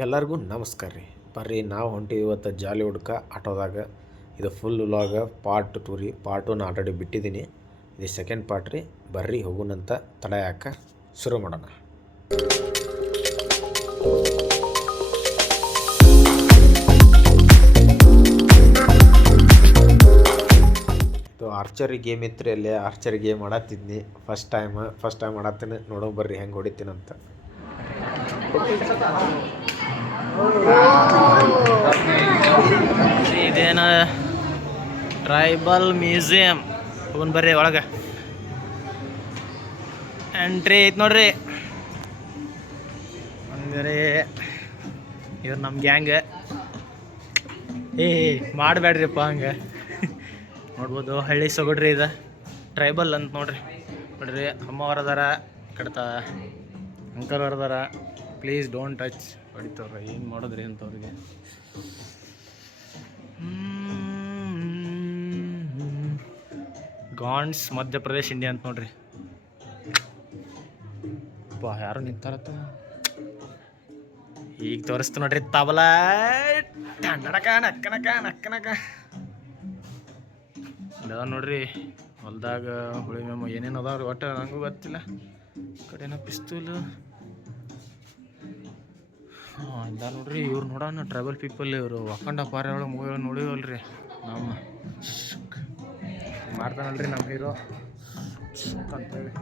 ಎಲ್ಲರಿಗೂ ನಮಸ್ಕಾರ ರೀ. ಬರ್ರಿ ನಾವು ಹೊಂಟಿವಿ ಇವತ್ತು ಜಾಲಿವುಡ್ಕ ಆಟೋದಾಗ. ಇದು ಫುಲ್ ವ್ಲಾಗ ಪಾರ್ಟ್ 2 ರೀ. ಪಾರ್ಟ್ 1 ಆಲ್ರೆಡಿ ಬಿಟ್ಟಿದ್ದೀನಿ. ಇದು ಸೆಕೆಂಡ್ ಪಾರ್ಟ್ ರೀ. ಬರ್ರಿ ಹೋಗುನಂತ ತಡ ಯಾಕ ಶುರು ಮಾಡೋಣ. ಇದು ಆರ್ಚರಿ ಗೇಮ್ ಇತ್ತು ರೀ. ಅಲ್ಲಿ ಆರ್ಚರಿ ಗೇಮ್ ಆಡತ್ತಿದ್ನಿ ಫಸ್ಟ್ ಟೈಮ್ ಆಡತ್ತೀನಿ. ನೋಡೋ ಬರ್ರಿ ಹೆಂಗೆ ಹೊಡಿತೀನಂತ. ಇದೇನ ಟ್ರೈಬಲ್ ಮ್ಯೂಸಿಯಂ ಹೋಗೋಣ ಬರ್ರಿ. ಒಳಗೆ ಎಂಟ್ರಿ ಐತೆ ನೋಡ್ರಿ. ಹಂಗಾರೆ ಇವ್ರು ನಮ್ಮ ಗ್ಯಾಂಗ್. ಮಾಡಬೇಡ್ರಿಪ್ಪ ಹಂಗೆ. ನೋಡ್ಬೋದು ಹಳ್ಳಿ ಸೊಗಡ್ರಿ. ಇದು ಟ್ರೈಬಲ್ ಅಂತ ನೋಡ್ರಿ. ಅಮ್ಮವ್ರು ಅದಾರ, ಕಡ್ತ ಅಂಕಲ್ ಅವ್ರು ಅದಾರ. Please don't touch. ಹೊಡಿತವ್ರ ಏನು ಮಾಡೋದ್ರಿ ಅಂತವ್ರಿಗೆ. ಗಾಂಡ್ಸ್ ಮಧ್ಯಪ್ರದೇಶ್ ಇಂಡಿಯಾ ಅಂತ ನೋಡ್ರಿ. ಯಾರು ನಿಂತಾರತ್ತ. ಈಗ ತೋರಿಸ್ತು ನೋಡ್ರಿ ತಬಲಾ ನಡಕ ನಕ್ಕನಕ ನಕ್ಕನಕ ನೋಡ್ರಿ. ಹೊಲ್ದಾಗ ಹುಳಿ ಮೇಮ ಏನೇನು ಅದಾವ್ರಿ. ಒಟ್ಟು ನಂಗೂ ಗೊತ್ತಿಲ್ಲ. ಕಡೆನ ಪಿಸ್ತೂಲು ಇಲ್ಲ ನೋಡ್ರಿ. ಇವ್ರು ನೋಡೋಣ ಟ್ರೈಬಲ್ ಪೀಪಲ್. ಇವರು ವಾಕಂಡ ಪಾರೆ ಒಳಗೆ ಮೂವಿ ನೋಡಿವಲ್ರಿ. ನಮ್ಮ ಮಾಡ್ತಾನಲ್ರಿ ನಮ್ಮ ಹೀರೋ ಅಂತೇಳಿ.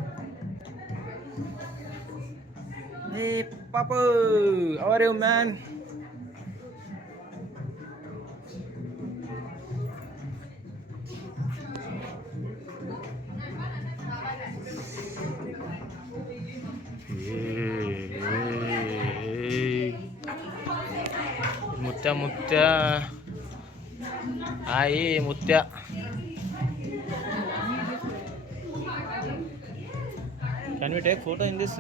ಏ ಪಾಪು ಅವರ್ ಯು ಮ್ಯಾನ್. ಮುತ್ಯ ಆಯಿ ಮುತ್ಯ. Can we take photo in this?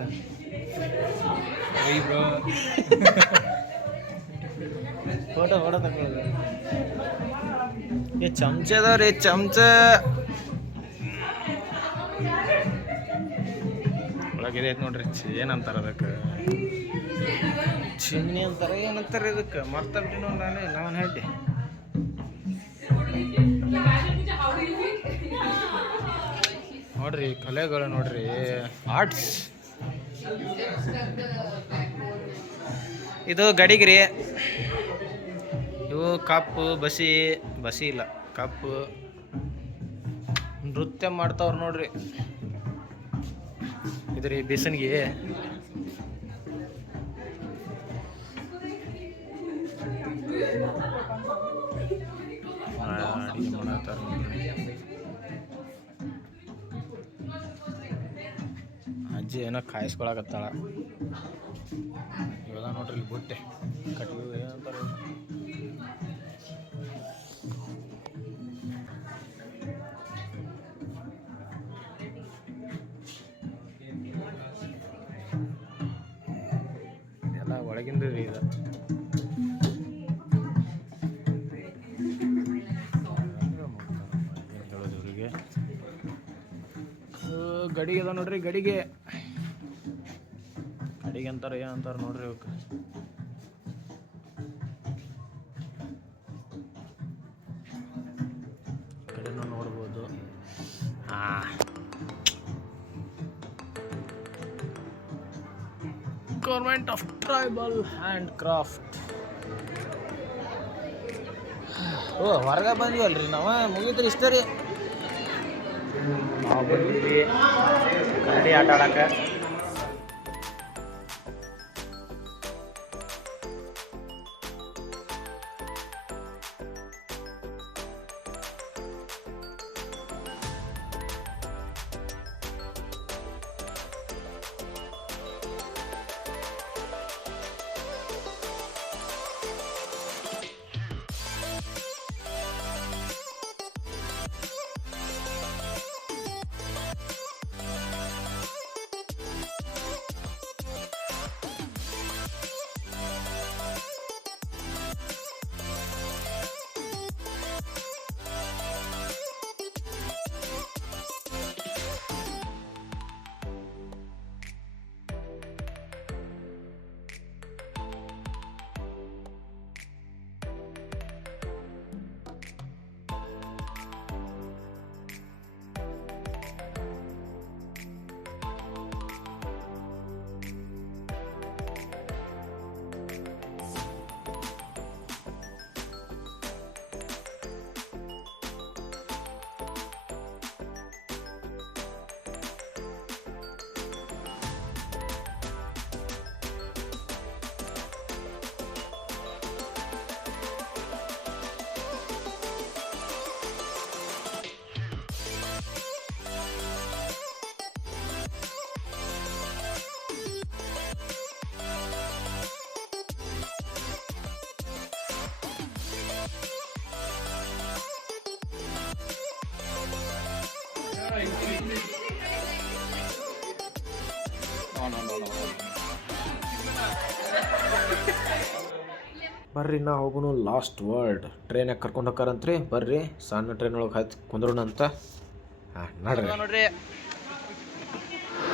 Photo ತಗೊಳ್ಳೋದು. ಚಮಚ ಅದಾವ್ರಿ, ಚಮಚ. ಒಳಗಿದೆ ಐತೆ ನೋಡ್ರಿ. ಏನಂತಾರ ಅದಕ್ಕೆ? ಚಿಮ್ನಿ ಅಂತಾರೆ, ಏನಂತಾರೆ ಇದಕ್ಕೆ? ಮರ್ತಲ್ರಿ ನೋಡಿ. ನಾನು ಹೇಳಿ ನೋಡ್ರಿ ಕಲೆಗಳು ನೋಡ್ರಿ. ಆರ್ಟ್ಸ್. ಇದು ಗಡಿಗ್ರಿ. ಇವು ಕಪ್ಪು ಬಸಿ ಇಲ್ಲ ಕಪ್ಪು. ನೃತ್ಯ ಮಾಡ್ತಾವ್ರು ನೋಡ್ರಿ. ಇದ್ರಿ ಬಿಸನ್ಗೆ ಅಡಿಗೆ ಮಾಡತ್ತಾರ ನೋಡ್ರಿ. ಅಜ್ಜಿ ಏನೋ ಕಾಯಿಸ್ಕೊಳಕತ್ತಾಳ. ಇವಾಗ ನೋಡ್ರಿ ಇಲ್ಲಿ ಬುಟ್ಟೆ ಕಟ್ಟಿ ಏನಂತಾರ. ಎಲ್ಲ ಒಳಗಿಂದ ರೀ ಇದು. ಹೇಳೋದು ಇವರಿಗೆ. ಗಡಿಗೆ ಅದ ನೋಡ್ರಿ. ಗಡಿಗೆ ಅಂತಾರೆ, ಏನಂತಾರೆ ನೋಡ್ರಿ ಅವಕ್ಕೆ. ಕಡೆನೂ ನೋಡ್ಬೋದು. Government of tribal hand craft. ಹೊರಗೆ ಬಂದ್ವಲ್ರಿ ನಾವು. ಮುಗಿದ್ರಿ ಇಷ್ಟ ರೀ. ನಾವು ಬಂದಿದ್ವಿ ಕರಡಿ ಆಟ ಆಡಕ್ಕೆ. ಬರ್ರಿ ನಾ ಹೋಗೋನು ಲಾಸ್ಟ್ ವರ್ಲ್ಡ್ ಟ್ರೈನಾಗ ಕರ್ಕೊಂಡು ಹೋಗ್ತಾರಂತ್ರಿ. ಬರ್ರಿ ಸಣ್ಣ ಟ್ರೈನ್ ಒಳಗೆ ಹತ್ತಿ ಕುಂದ್ರೋಣ ಅಂತ. ಹಾಂ ನೋಡ್ರಿ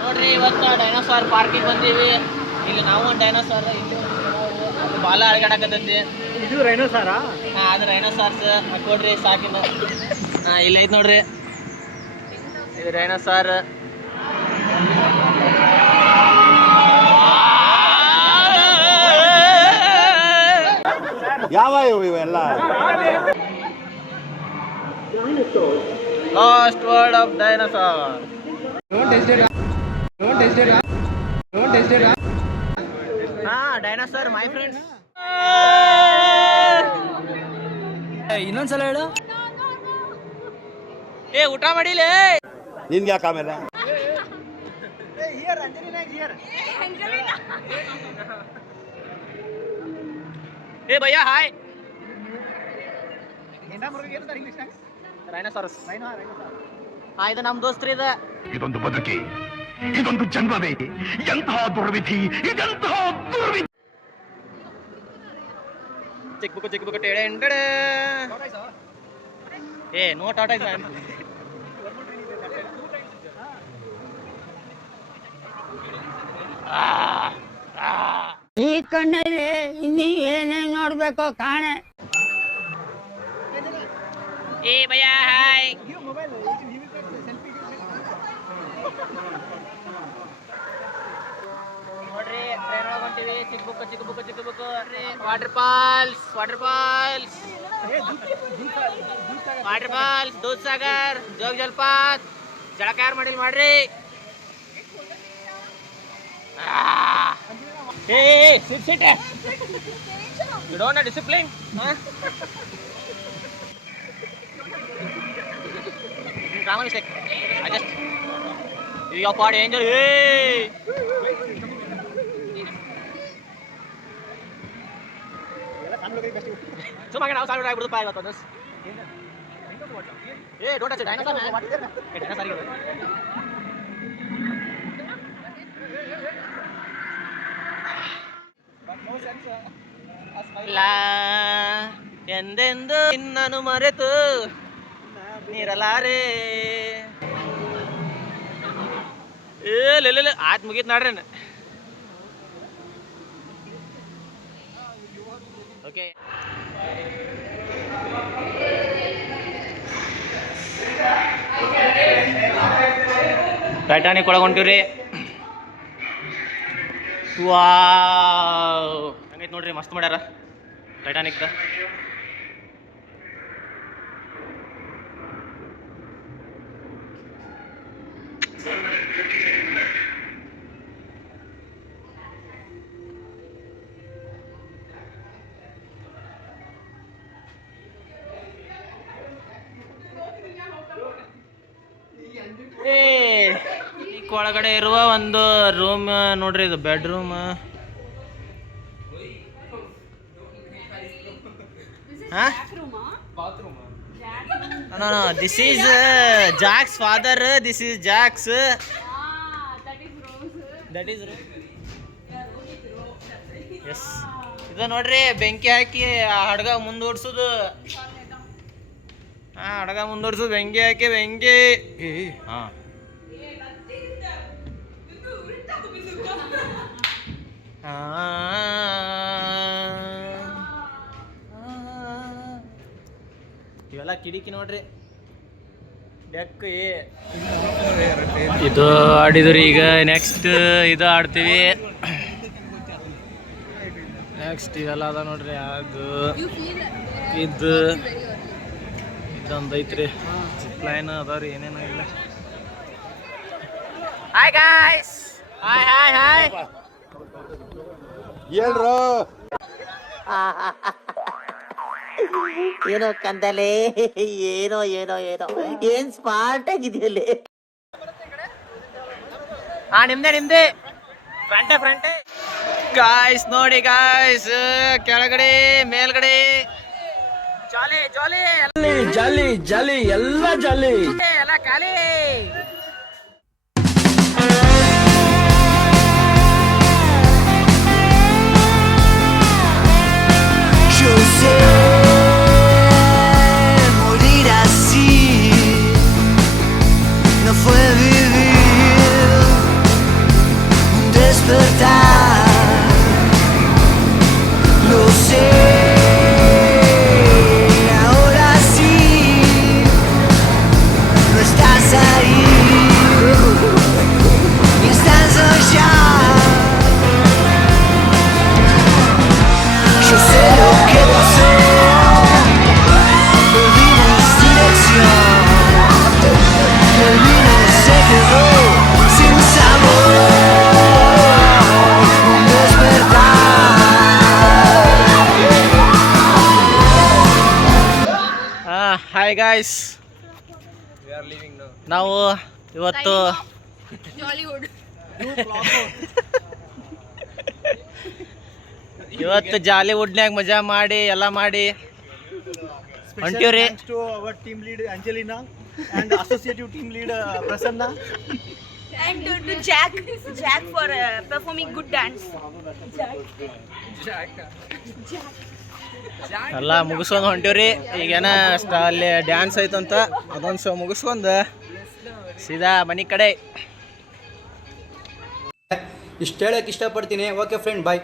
ನೋಡ್ರಿ ಇವತ್ತು ಡೈನೋಸಾರ್ ಪಾರ್ಕಿಗೆ ಬಂದೀವಿ. ಇಲ್ಲಿ ನಾವು ಒಂದು ಡೈನೋಸಾರ್ ಇಲ್ಲಿ ಅದು ಬಾಲ ಅಳಗಾಡಕತ್ತೈತಿ. ಇದು ರೈನೋಸಾರಾ? ಹಾಂ, ಅದು ರೈನೋಸಾರ್ಸ್ ಹಾಕೊಡ್ರಿ ಸಾಕಿನ. ಹಾಂ, ಇಲ್ಲ ಐತೆ ನೋಡ್ರಿ, ಇದು ರೈನೋಸಾರ್. ಯಾವ ಇವೆಲ್ಲ ಲಾಸ್ಟ್ ವರ್ಡ್ ಆಫ್ ಡೈನೋಸಾರ್. ಹಾ, ಡೈನೋಸಾರ್ ಮೈ ಫ್ರೆಂಡ್ಸ್. ಇನ್ನೊಂದ್ಸಲ ಹೇಳು. ಊಟ ಮಾಡಿಲೇ ನಿನ್ಗೆ ಯಾಕೆ ಆಮೇಲೆ ಭಯ್ಯ ಹಾಯ್. ರೈನೋಸಾರಸ್. ಇದು ನಮ್ಮ ದೋಸ್ತ್ರಿ. ಇದೊಂದು ಬದುಕಿ, ಇದೊಂದು ಜನ್ಮವೇ, ಎಂತಹ ದುರ್ವಿಧಿ, ಇದೆಂತಹ ದುರ್ವಿಧಿ. ಚಿಕ್ಕ ಬುಕ್ ಟೇಡೆ ಎಂಟಡೆ. ನೋ ಟಾಟಾ ಇಸ್ ಈ ಕಣ್ಣಲ್ಲಿ ಇನ್ನೀ ಏನೇನು ನೋಡ್ಬೇಕೋ ಕಾಣೆ. ಭಯ್ಯ ಹಾಯ್. ನೋಡ್ರಿ ಟ್ರೈನ್ ಒಳಗೆ ಹೊಂಟಿವಿ. ಚಿಕ್ಕ book water falls Dudh Sagar, Jog ಜಲಪಾತ. ಜಳಕ ಯಾರು ಮಾಡಿಲ್ಲ ಮಾಡ್ರಿ. Sit you don't know discipline. Drama mistake. I just your party angel. Hey. Cuma kan outside drive berdepan atau terus. Don't touch dinosaur man. Dinosaur gitu. La ಎಂದೆಂದು ನಿನ್ನನು ಮರೆತು ನೀರಲಾರೆ. ಆಯ್ತು ಮುಗೀತು ನೋಡ್ರಿ. ಓಕೆ, ಟೈಟಾನಿಕ್ ಒಳಗೆ ಹೊಂಟಿವ್ರಿ. ವಾವ್, ಹಂಗೈತೆ ನೋಡ್ರಿ, ಮಸ್ತ್ ಮಾಡ್ಯಾರ ಟೈಟಾನಿಕ್. ಒಳಗಡೆ ಇರುವ ಒಂದು ರೂಮ್ ನೋಡ್ರಿ, ಇದು bedroom. This is Jack's father, this is Jack's, that is his. ಇದು ನೋಡ್ರಿ ಬೆಂಕಿ ಹಾಕಿ ಹಡ್ಗ ಮುಂದೂಡ್ಸೋದು. ಹಡ್ಗ ಮುಂದೂಡ್ಸೋದು, ಬೆಂಕಿ ಹಾಕಿ ಬೆಂಕಿ. ಹಾಂ, ಇವೆಲ್ಲ ಕಿಡಿಕಿ ನೋಡ್ರಿ. ಡೆಕ್ ಇದು ಆಡಿದ್ರಿ. ಈಗ ನೆಕ್ಸ್ಟ್ ಇದು ಆಡ್ತೀವಿ. ನೆಕ್ಸ್ಟ್ ಇವೆಲ್ಲ ಅದ ನೋಡ್ರಿ. ಅದು ಇದೊಂದು ಐತ್ರಿ. ಪ್ಲಾನ್ ಅದಾವ್ರಿ, ಏನೇನೋ ಇಲ್ಲ. Hi guys, hi hi hi. ಹೇಳ್ರು ಏನೋ ಕಂದಲೆ, ಏನೋ ಏನೋ ಏನೋ ಏನ್ ಸ್ಮಾರ್ಟ್ ಆಗಿದೆಯಲ್ಲಿ. ನಿಮ್ದೆ ಫ್ರಂಟೆ ಗಾಯ್ಸ್. ನೋಡಿ ಗಾಯ್ಸ್, ಕೆಳಗಡೆ ಮೇಲ್ಗಡೆ ಜಾಲಿ ಜಾಲಿ ಜಾಲಿ ಜಾಲಿ ಎಲ್ಲ ಜಾಲಿ ಎಲ್ಲ ಖಾಲಿ. Yo sé morir así, no fue vivir un despertar, lo sé, ahora sí, no estás ahí, ni estás allá. Yo sé lo que pasó, perdimos dirección, el vino se quedó sin sabor, un despertar. Hi guys, ನಾವು ಇವತ್ತು ಇವತ್ತು ಜಾಲಿವುಡ್ನ್ಯಾಗ ಮಜಾ ಮಾಡಿ ಎಲ್ಲ ಮಾಡಿ ಹೊಂಟಿವ್ರಿ. to our team lead Angelina and associative team lead Prasanna. And to Jack for performing good dance. ಎಲ್ಲ ಮುಗಿಸ್ಕೊಂಡು ಹೊಂಟಿವ್ರಿ. ಈಗೇನ ಅಲ್ಲಿ ಡ್ಯಾನ್ಸ್ ಐತಂತ ಅದೊಂದು ಶೋ ಮುಗಿಸ್ಕೊಂಡು ಸೀದಾ ಮನೆ ಕಡೆ. ಇಷ್ಟು ಹೇಳಕ್ಕೆ ಇಷ್ಟಪಡ್ತೀನಿ. ಓಕೆ ಫ್ರೆಂಡ್, ಬಾಯ್.